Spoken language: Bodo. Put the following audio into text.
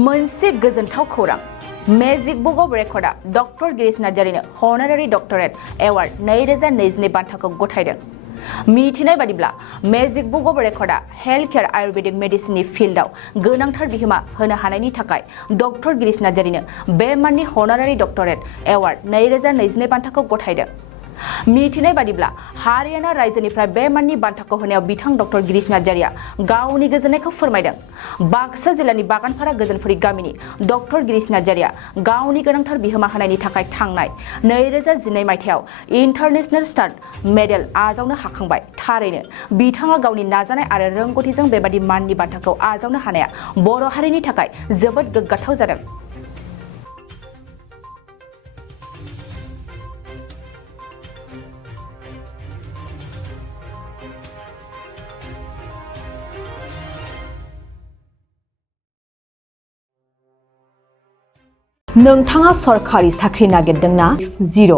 मोनसे गोजोनथाव खौरां मेजिक बुक अफ रेकर्डआ डक्टर गिरीश नार्जारिनो हनारारि डक्टरेट एवार्ड 2022 बान्थाखौ गथायदों। मिथिनाय बादिब्ला मेजिक बुक अफ रेकर्डआ हेल्थ केयार आयुर्वेदिक मेडिसिननि फिल्डआव गोनांथार बिहोमा होनो हानायनि थाखाय डक्टर गिरीश नार्जारिनो बे माननि हनारारि डक्टरेट एवार्ड 2022 बान्थाखौ गथायदों। मिथिनाय बादिब्ला हारियाना रायजोनिफ्राय बे माननि बान्थाखौ होनायाव बिथां डक्टर गिरीश नार्जारिया गावनि गोजोननायखौ फोरमायदों। बाक्सा जिल्लानि बागानपारा गोजोनफुरि गामिनि डक्टर गिरीश नार्जारिया गावनि गोनांथार बिहोमा होनायनि थाखाय थांनाय 2012 मायथाइयाव इन्टारनेशनेल स्टार मेडेल आजावनो हाखांबाय। थारैनो बिथाङा गावनि नाजानाय आरो रोंग'थिजों बेबादि माननि बान्थाखौ आजावनो हानाया बर' हारिनि थाखाय जोबोद गोग्गाथाव जादों। नोंथाङा सरखारि साख्रि नागिरदोंना? 0